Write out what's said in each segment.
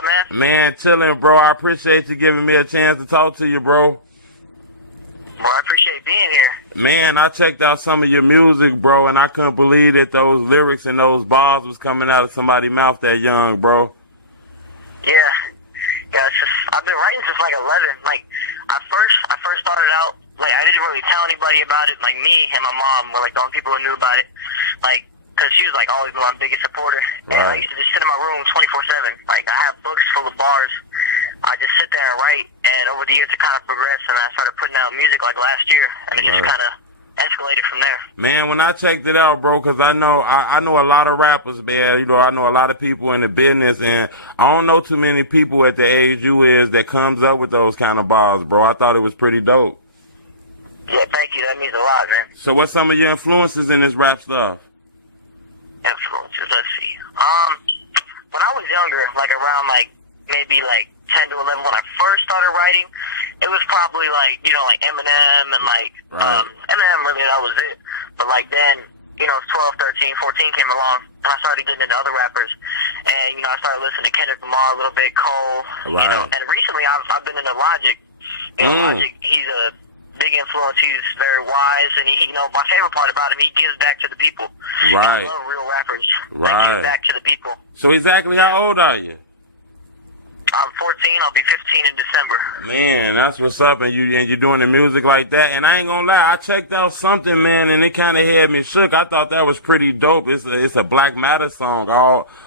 up, man? Man, chilling, bro. I appreciate you giving me a chance to talk to you, bro. Well, I appreciate being here. Man, I checked out some of your music, bro, and I couldn't believe that those lyrics and those bars was coming out of somebody's mouth that young, bro. Yeah, it's just, I've been writing since like 11. Like, I first started out, like, I didn't really tell anybody about it. Like, me and my mom were like the only people who knew about it. Like, because she was like always my biggest supporter. Right. And I used to just sit in my room 24/7. Like, I have books full of bars. I just sit there and write, and over the years it kind of progressed, and I started putting out music like last year, and it just kind of escalated from there. Man, when I checked it out, bro, because I know a lot of rappers, man. You know, I know a lot of people in the business, and I don't know too many people at the age you is that comes up with those kind of bars, bro. I thought it was pretty dope. Yeah, thank you. That means a lot, man. So what's some of your influences in this rap stuff? Influences, let's see. When I was younger, like around like maybe like 10 to 11, when I first started writing, it was probably like, you know, like Eminem and like, Eminem really, that was it. But like then, you know, 12, 13, 14 came along, and I started getting into other rappers. And, you know, I started listening to Kendrick Lamar a little bit, Cole, you know, and recently I've been into Logic. You know, Logic, he's a big influence. He's very wise, and he, you know, my favorite part about him, he gives back to the people. Right. I love real rappers that give back to the people. So exactly how old are you? I'm 14. I'll be 15 in December. Man, that's what's up, and you're doing the music like that. And I ain't gonna lie, I checked out something, man, and it kind of had me shook. I thought that was pretty dope. It's a Black Matter song,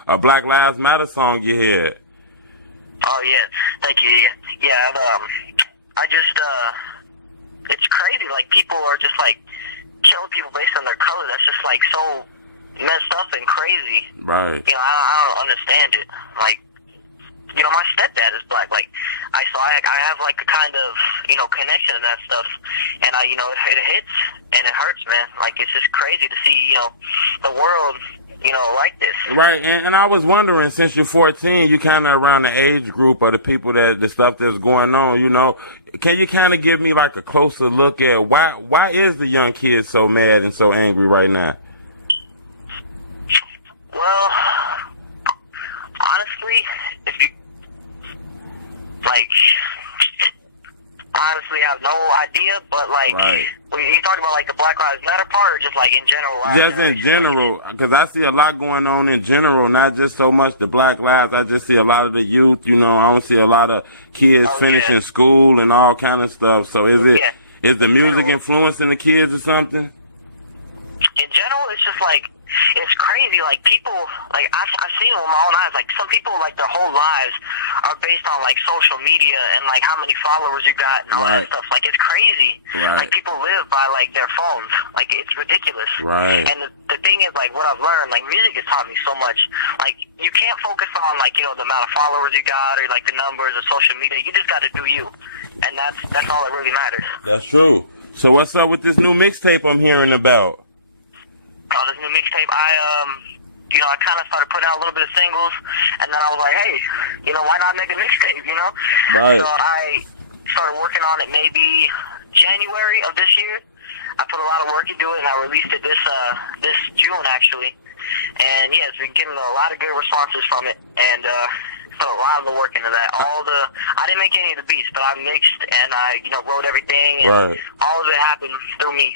a Black Lives Matter song you heard. Oh yeah, thank you. Yeah, I just it's crazy. Like, people are just like killing people based on their color. That's just like so messed up and crazy. Right. You know, I don't understand it. Like, you know, my stepdad is black. Like, I have like a kind of, you know, connection to that stuff, and you know, it hits and it hurts, man. Like, it's just crazy to see, you know, the world, you know, like this. Right, and I was wondering, since you're 14, you kind of around the age group of the people the stuff that's going on, you know. Can you kind of give me like a closer look at why is the young kid so mad and so angry right now? Well, honestly, if you, like, honestly, I have no idea, but like, when you talking about like the Black Lives Matter part, or just like in general? Just in general, because I see a lot going on in general, not just so much the Black Lives. I just see a lot of the youth, you know. I don't see a lot of kids finishing school and all kind of stuff. So is the music influencing the kids or something? In general, it's just like, it's crazy. Like, people, like, I've seen it with my own eyes. Like, some people, like, their whole lives are based on like social media and like how many followers you got and all that stuff. Like, it's crazy. Like, people live by like their phones. Like, it's ridiculous. And the thing is, like, what I've learned, like, music has taught me so much. Like, you can't focus on like, you know, the amount of followers you got or like the numbers of social media. You just got to do you, and that's all that really matters. That's true. So what's up with this new mixtape I'm hearing about? Oh, this new mixtape, you know, I kind of started putting out a little bit of singles, and then I was like, hey, you know, why not make a mixtape, you know? So I started working on it maybe January of this year. I put a lot of work into it, and I released it this June, actually. And, yeah, it's been getting a lot of good responses from it, and put a lot of the work into that. I didn't make any of the beats, but I mixed, and I, you know, wrote everything, and all of it happened through me.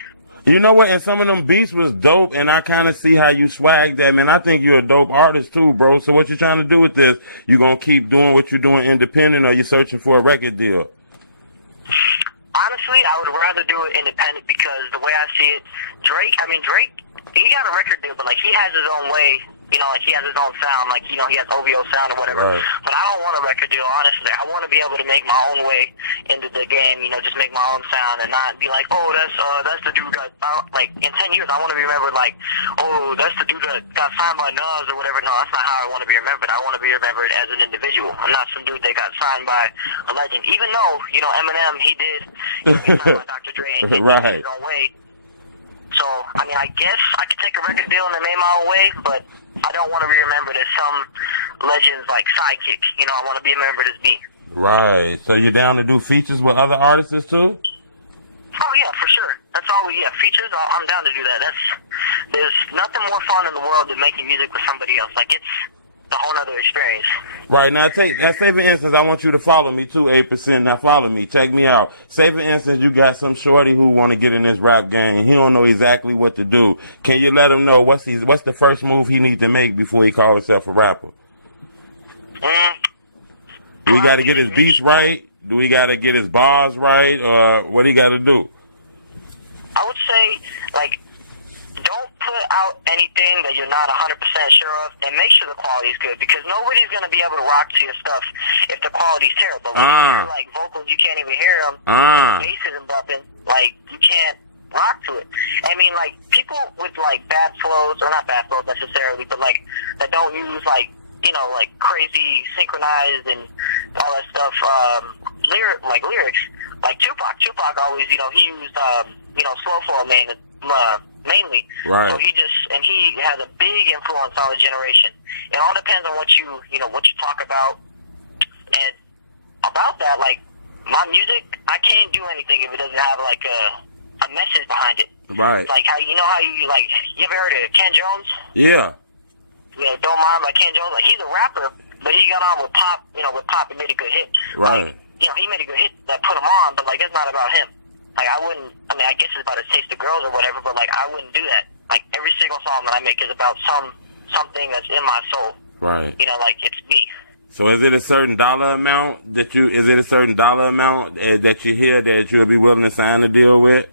You know what? And some of them beats was dope, and I kind of see how you swag that, man. I think you're a dope artist, too, bro. So what you trying to do with this? You going to keep doing what you're doing independent, or you searching for a record deal? Honestly, I would rather do it independent, because the way I see it, Drake, he got a record deal, but, like, he has his own way. You know, like, he has his own sound, like, you know, he has OVO sound or whatever. But I don't want a record deal, honestly. I want to be able to make my own way into the game, you know, just make my own sound and not be like, oh, that's the dude that, like, in 10 years, I want to be remembered like, oh, that's the dude that got signed by Nas or whatever. No, that's not how I want to be remembered. I want to be remembered as an individual. I'm not some dude that got signed by a legend. Even though, you know, Eminem, he did get signed by Dr. Dre and he did his own way. So, I mean, I guess I could take a record deal and then make my own way, but I don't want to be remembered as some legend's like sidekick. You know, I want to be remembered as me. Right. So you're down to do features with other artists too? Oh yeah, for sure. That's all features. I'm down to do that. There's nothing more fun in the world than making music with somebody else. Like, a whole other experience. Right, now say for instance, I want you to follow me too, 8%. Now follow me, check me out. Say for instance, you got some shorty who want to get in this rap game, and he don't know exactly what to do. Can you let him know what's the first move he needs to make before he call himself a rapper? Do he got to get his beats right? Do he got to get his bars right? Or what he got to do? I would say, like, don't put out anything that you're not 100% sure of, and make sure the quality is good, because nobody's going to be able to rock to your stuff if the quality's terrible. When you hear, like, vocals, you can't even hear them. The bass isn't bumping. Like, you can't rock to it. I mean, like, people with, like, bad flows, or not bad flows necessarily, but, like, that don't use, like, you know, like, crazy synchronized and all that stuff, lyrics. Like, Tupac always, you know, he used, you know, slow flow mainly. Right. So he has a big influence on the generation. It all depends on what you talk about. And about that, like, my music, I can't do anything if it doesn't have, like, a message behind it. Right. Like, how you ever heard of Ken Jones? Yeah. Yeah, Don't Mind by Ken Jones. Like, he's a rapper, but he got on with Pop, you know, he made a good hit. Right. Like, you know, he made a good hit that put him on, but, like, it's not about him. Like, I guess it's about his taste of girls or whatever, but, like, I wouldn't do that. Like, every single song that I make is about something that's in my soul. Right. You know, like, it's me. So is it a certain dollar amount that you hear that you'll be willing to sign a deal with?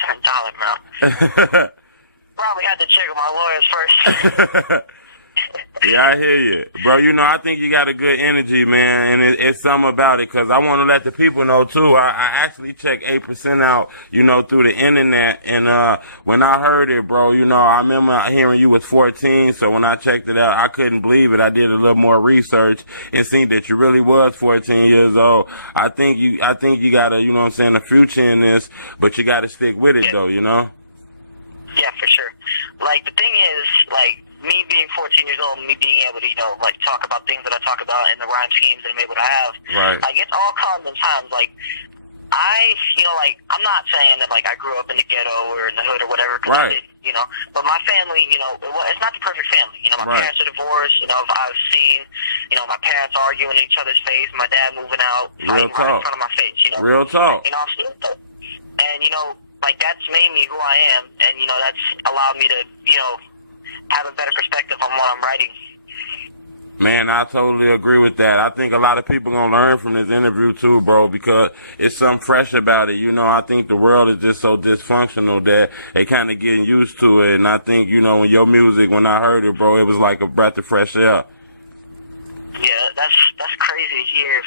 Certain dollar amount. Probably had to check with my lawyers first. Yeah, I hear you. Bro, you know, I think you got a good energy, man, and it's something about it, because I want to let the people know, too. I actually checked 8% out, you know, through the internet, and when I heard it, bro, you know, I remember hearing you was 14, so when I checked it out, I couldn't believe it. I did a little more research and seen that you really was 14 years old. I think you got a, you know what I'm saying, a future in this, but you got to stick with it, though, you know? Yeah, for sure. Like, the thing is, like, me being 14 years old, me being able to, you know, like, talk about things that I talk about and the rhyme schemes that I'm able to have. Right. Like, it's all comes in times. Like, you know, like, I'm not saying that, like, I grew up in the ghetto or in the hood or whatever, because I didn't, you know. But my family, you know, it's not the perfect family. You know, my parents are divorced. You know, I've seen, you know, my parents arguing in each other's face, my dad moving out, fighting right in front of my face, you know. Real talk. You know, I've seen stuff. And, you know, like, that's made me who I am, and, you know, that's allowed me to, you know, have a better perspective on what I'm writing. Man, I totally agree with that. I think a lot of people going to learn from this interview, too, bro, because it's something fresh about it. You know, I think the world is just so dysfunctional that they kind of getting used to it, and I think, you know, in your music, when I heard it, bro, it was like a breath of fresh air. Yeah, that's crazy to hear,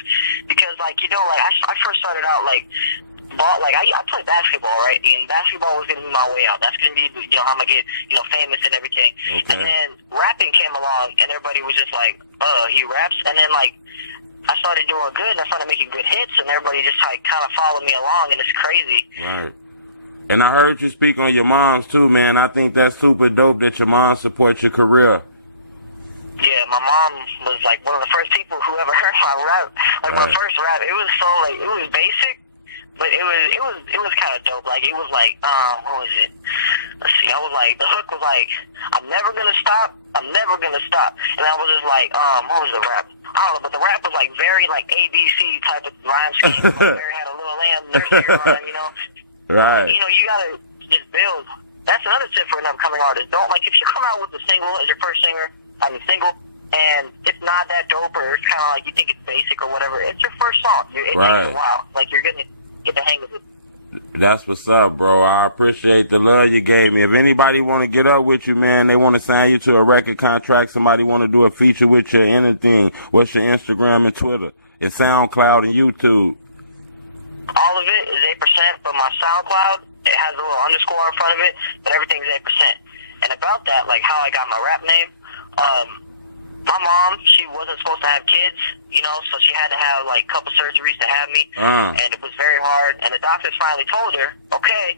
because, like, you know, like, I first started out, like, I played basketball, right? And basketball was going to be my way out. That's going to be, you know, how I'm going to get, you know, famous and everything. Okay. And then rapping came along, and everybody was just like, he raps. And then, like, I started doing good, and I started making good hits, and everybody just, like, kind of followed me along, and it's crazy. Right. And I heard you speak on your moms, too, man. I think that's super dope that your mom supports your career. Yeah, my mom was, like, one of the first people who ever heard my rap. Like, my first rap, it was so, like, it was basic. But it was kind of dope. Like, it was like, what was it? Let's see. I was like, the hook was like, I'm never gonna stop. I'm never gonna stop. And I was just like, what was the rap? I don't know, but the rap was like very like ABC type of rhyme scheme. Very had a little lamb nursery rhyme, you know. Right. You know, you gotta just build. That's another tip for an upcoming artist. Don't, like, if you come out with a single as your first single, and it's not that dope, or it's kind of like you think it's basic or whatever, it's your first song. It takes a while. Like, you're gonna get the hang of it. That's what's up, bro. I appreciate the love you gave me. If anybody want to get up with you, man, they want to sign you to a record contract, somebody want to do a feature with you or anything, what's your Instagram and Twitter? It's SoundCloud and YouTube. All of it is 8%, but my SoundCloud, it has a little underscore in front of it, but everything's 8%. And about that, like, how I got my rap name, my mom, she wasn't supposed to have kids, you know, so she had to have, like, a couple surgeries to have me, and it was very hard, and the doctors finally told her, okay,